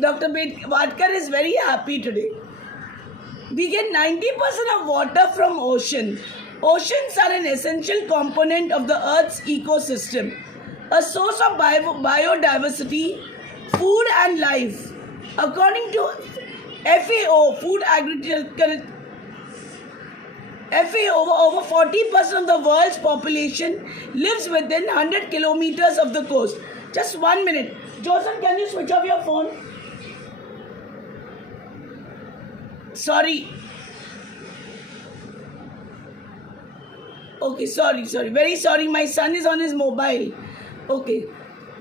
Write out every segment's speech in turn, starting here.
Dr. Vadkar is very happy today. We get 90% of water from ocean. Oceans are an essential component of the Earth's ecosystem, a source of biodiversity, food and life. According to FAO, over 40% of the world's population lives within 100 kilometers of the coast. Just 1 minute. Joseph, can you switch off your phone? Sorry. Okay, sorry. Very sorry. My son is on his mobile. Okay.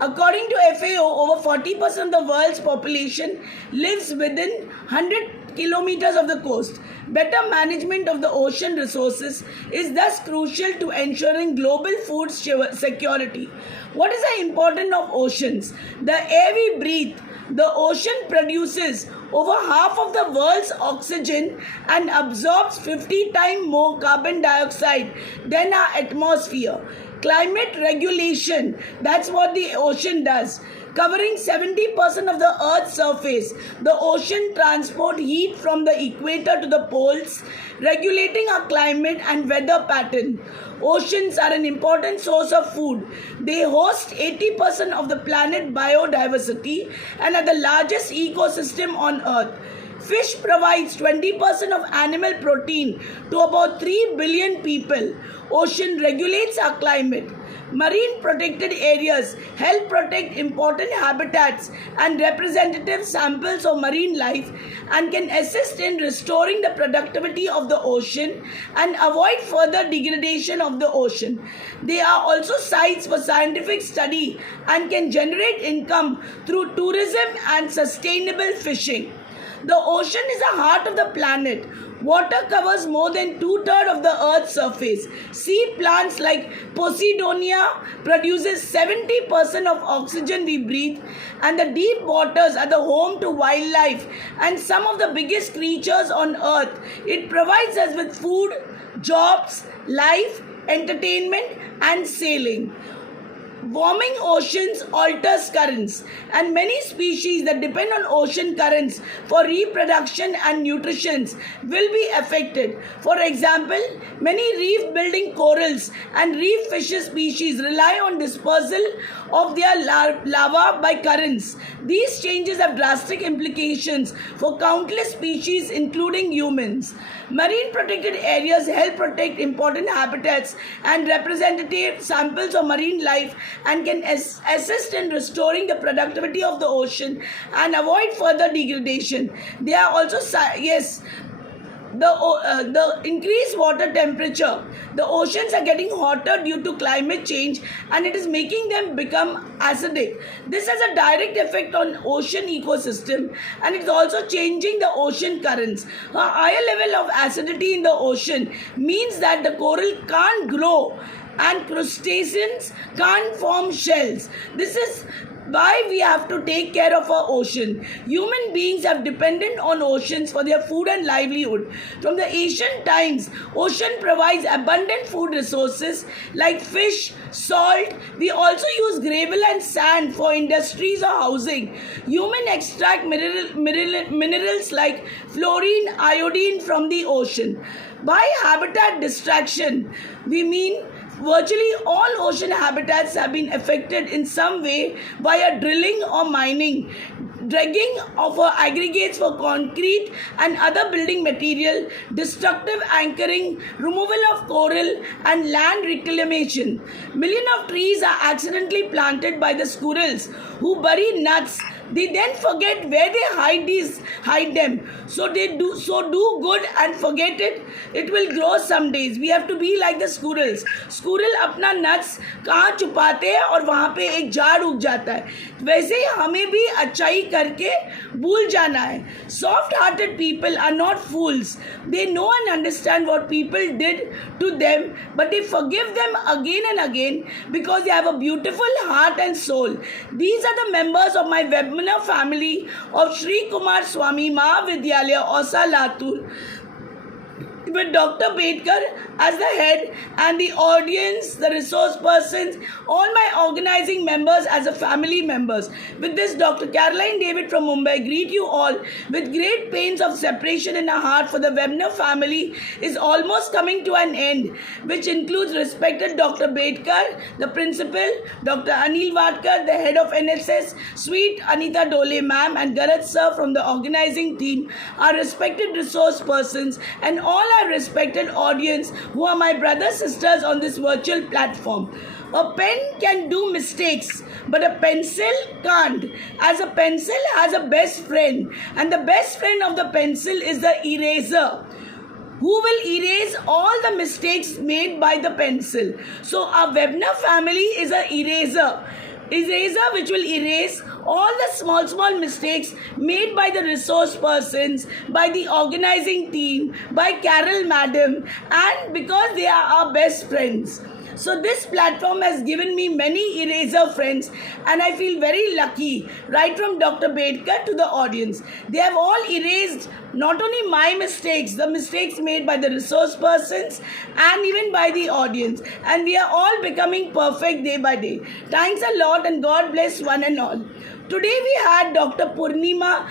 According to FAO, over 40% of the world's population lives within 100 kilometers of the coast. Better management of the ocean resources is thus crucial to ensuring global food security. What is the importance of oceans? The air we breathe. The ocean produces over half of the world's oxygen and absorbs 50 times more carbon dioxide than our atmosphere. Climate regulation, that's what the ocean does. Covering 70% of the Earth's surface, the ocean transports heat from the equator to the poles, regulating our climate and weather pattern. Oceans are an important source of food. They host 80% of the planet's biodiversity and are the largest ecosystem on Earth. Fish provides 20% of animal protein to about 3 billion people. Ocean regulates our climate. Marine protected areas help protect important habitats and representative samples of marine life and can assist in restoring the productivity of the ocean and avoid further degradation of the ocean. They are also sites for scientific study and can generate income through tourism and sustainable fishing. The ocean is the heart of the planet. Water covers more than 2/3 of the Earth's surface. Sea plants like Posidonia produces 70% of oxygen we breathe, and the deep waters are the home to wildlife and some of the biggest creatures on Earth. It provides us with food, jobs, life, entertainment, and sailing. Warming oceans alters currents, and many species that depend on ocean currents for reproduction and nutrition will be affected. For example, many reef-building corals and reef fish species rely on dispersal of their larvae by currents. These changes have drastic implications for countless species, including humans. Marine protected areas help protect important habitats and representative samples of marine life and can assist in restoring the productivity of the ocean and avoid further degradation. They are also, the increased water temperature. The oceans are getting hotter due to climate change and it is making them become acidic. This has a direct effect on ocean ecosystem and it is also changing the ocean currents. A higher level of acidity in the ocean means that the coral can't grow and crustaceans can't form shells. This is why we have to take care of our ocean. Human beings have depended on oceans for their food and livelihood. From the ancient times, ocean provides abundant food resources like fish, salt. We also use gravel and sand for industries or housing. Humans extract minerals like fluorine, iodine from the ocean. By habitat destruction, we mean virtually all ocean habitats have been affected in some way via drilling or mining, dredging of aggregates for concrete and other building material, destructive anchoring, removal of coral, and land reclamation. Millions of trees are accidentally planted by the squirrels who bury nuts. They then forget where they hide them. So do good and forget it. It will grow some days. We have to be like the squirrels. Squirrel अपना nuts कहाँ छुपाते हैं और वहाँ पे एक झाड़ उग जाता है. वैसे ही हमें भी अच्छाई करके भूल जाना है. Soft-hearted people are not fools. They know and understand what people did to them, but they forgive them again and again because they have a beautiful heart and soul. These are the members of my webinar family of Sri Kumar Swami Mahavidyalaya, Osa Latur. with Dr. Bedkar as the head and the audience, the resource persons, all my organizing members as a family members. With this, Dr. Caroline David from Mumbai greet you all with great pains of separation in our heart, for the Webner family is almost coming to an end, which includes respected Dr. Bedkar, the principal, Dr. Anil Vadkar, the head of NSS, sweet Anita Dole ma'am, and Garat sir from the organizing team, our respected resource persons, and all our respected audience who are my brothers sisters on this virtual platform. A pen can do mistakes, but a pencil can't, as a pencil has a best friend, and the best friend of the pencil is the eraser, who will erase all the mistakes made by the pencil. So our Webner family is an eraser which will erase all the small mistakes made by the resource persons, by the organizing team, by Carol madam, and because they are our best friends. So this platform has given me many eraser friends, and I feel very lucky, right from Dr. Bedkar to the audience. They have all erased not only my mistakes, the mistakes made by the resource persons and even by the audience. And we are all becoming perfect day by day. Thanks a lot, and God bless one and all. Today we had Dr. Purnima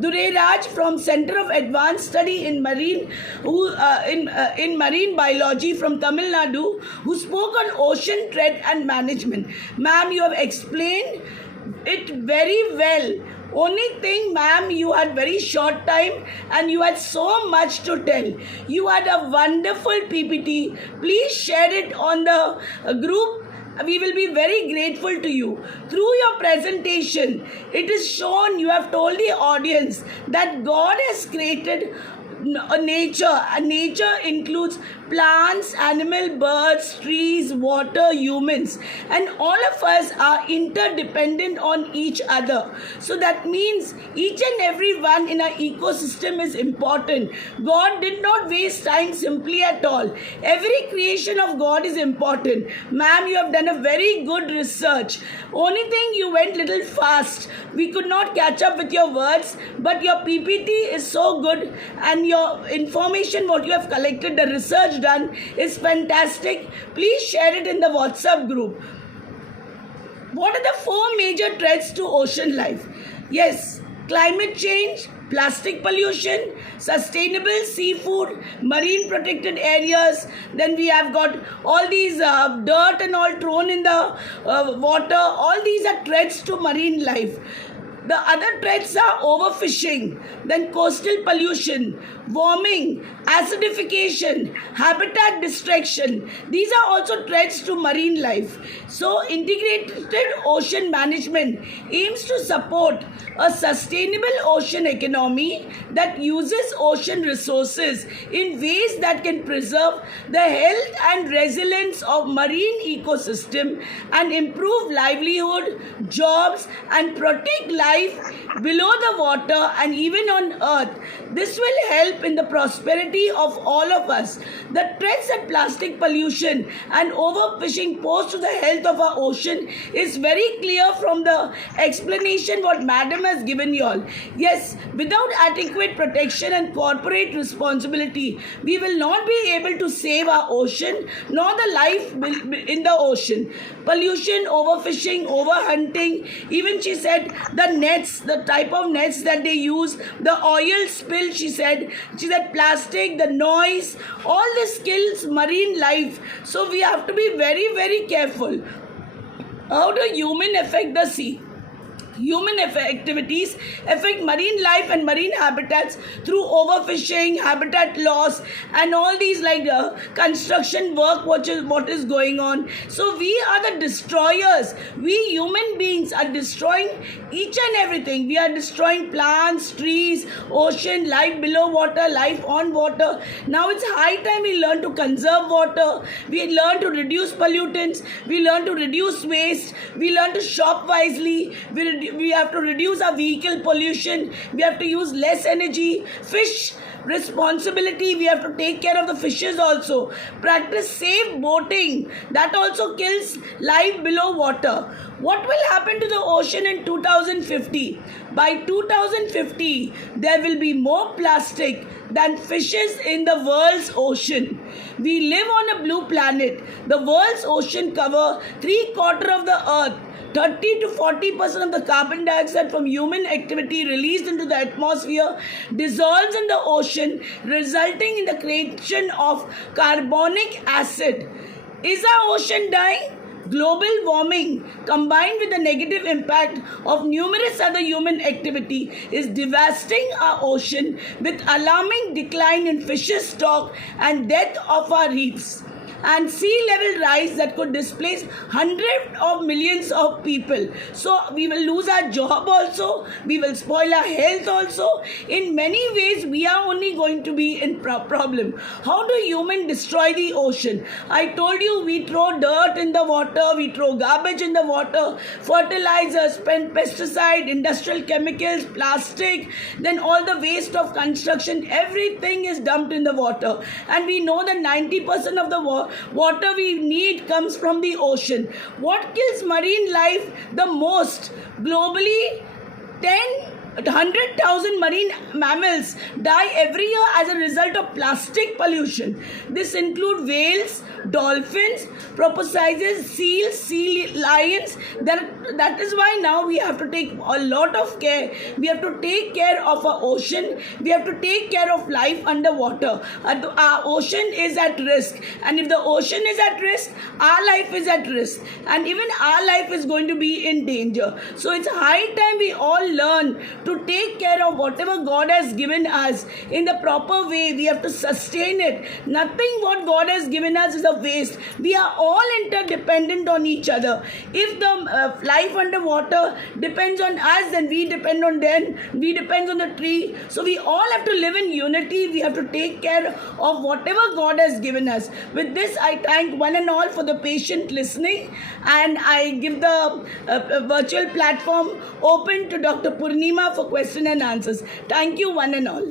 Dureraj from Center of Advanced Study in Marine, in Marine Biology from Tamil Nadu, who spoke on ocean threat and management. Ma'am, you have explained it very well. Only thing, ma'am, you had very short time and you had so much to tell. You had a wonderful PPT. Please share it on the group. We will be very grateful to you. Through your presentation, it is shown, you have told the audience that God has created nature, and nature includes plants, animal, birds, trees, water, humans, and all of us are interdependent on each other. So that means each and every one in our ecosystem is important. God did not waste time simply at all. Every creation of God is important. Ma'am, you have done a very good research. Only thing, you went little fast. We could not catch up with your words, but your PPT is so good, and your information what you have collected, the research done is fantastic. Please share it in the WhatsApp group. What are the 4 major threats to ocean life? Yes, climate change, plastic pollution, sustainable seafood, marine protected areas. Then we have got all these dirt and all thrown in the water. All these are threats to marine life. The other threats are overfishing, then coastal pollution, warming, acidification, habitat destruction. These are also threats to marine life. So integrated ocean management aims to support a sustainable ocean economy that uses ocean resources in ways that can preserve the health and resilience of marine ecosystem and improve livelihood, jobs, and protect life below the water and even on earth. This will help in the prosperity of all of us. The threats that plastic pollution and overfishing pose to the health of our ocean is very clear from the explanation what Madam has given you all. Yes, without adequate protection and corporate responsibility, we will not be able to save our ocean nor the life in the ocean. Pollution, overfishing, overhunting, even she said the nets, the type of nets that they use, the oil spill, she said plastic, the noise, all this kills marine life. So we have to be very, very careful. How do human affect the sea? Human activities affect marine life and marine habitats through overfishing, habitat loss, and all these like construction work what is going on. So we are the destroyers. We human beings are destroying each and everything. We are destroying plants, trees, ocean, life below water, life on water. Now it's high time we learn to conserve water. We learn to reduce pollutants. We learn to reduce waste. We learn to shop wisely. We have to reduce our vehicle pollution. We have to use less energy. Fish responsibility. We have to take care of the fishes also. Practice safe boating. That also kills life below water. What will happen to the ocean in 2050? By 2050, there will be more plastic than fishes in the world's ocean. We live on a blue planet. The world's ocean cover 3/4 of the earth. 30 to 40% of the carbon dioxide from human activity released into the atmosphere dissolves in the ocean, resulting in the creation of carbonic acid. Is our ocean dying? Global warming combined with the negative impact of numerous other human activity is devastating our ocean with alarming decline in fishes stock and death of our reefs, and sea level rise that could displace hundreds of millions of people. So we will lose our job also, we will spoil our health also. In many ways we are only going to be in problem. How do humans destroy the ocean? I told you, we throw dirt in the water, we throw garbage in the water, fertilizers, pesticide, industrial chemicals, plastic, then all the waste of construction, everything is dumped in the water. And we know that 90% of the water we need comes from the ocean. What kills marine life the most? Globally, 100,000 marine mammals die every year as a result of plastic pollution. This includes whales, dolphins, porpoises, seals, sea lions. That is why now we have to take a lot of care. We have to take care of our ocean. We have to take care of life underwater. Our ocean is at risk. And if the ocean is at risk, our life is at risk. And even our life is going to be in danger. So it's high time we all learn to take care of whatever God has given us in the proper way. We have to sustain it. Nothing what God has given us is a waste. We are all interdependent on each other. If the life underwater depends on us, then we depend on them. We depend on the tree. So we all have to live in unity. We have to take care of whatever God has given us. With this, I thank one and all for the patient listening, and I give the virtual platform open to Dr. Purnima for question and answers. Thank you, one and all.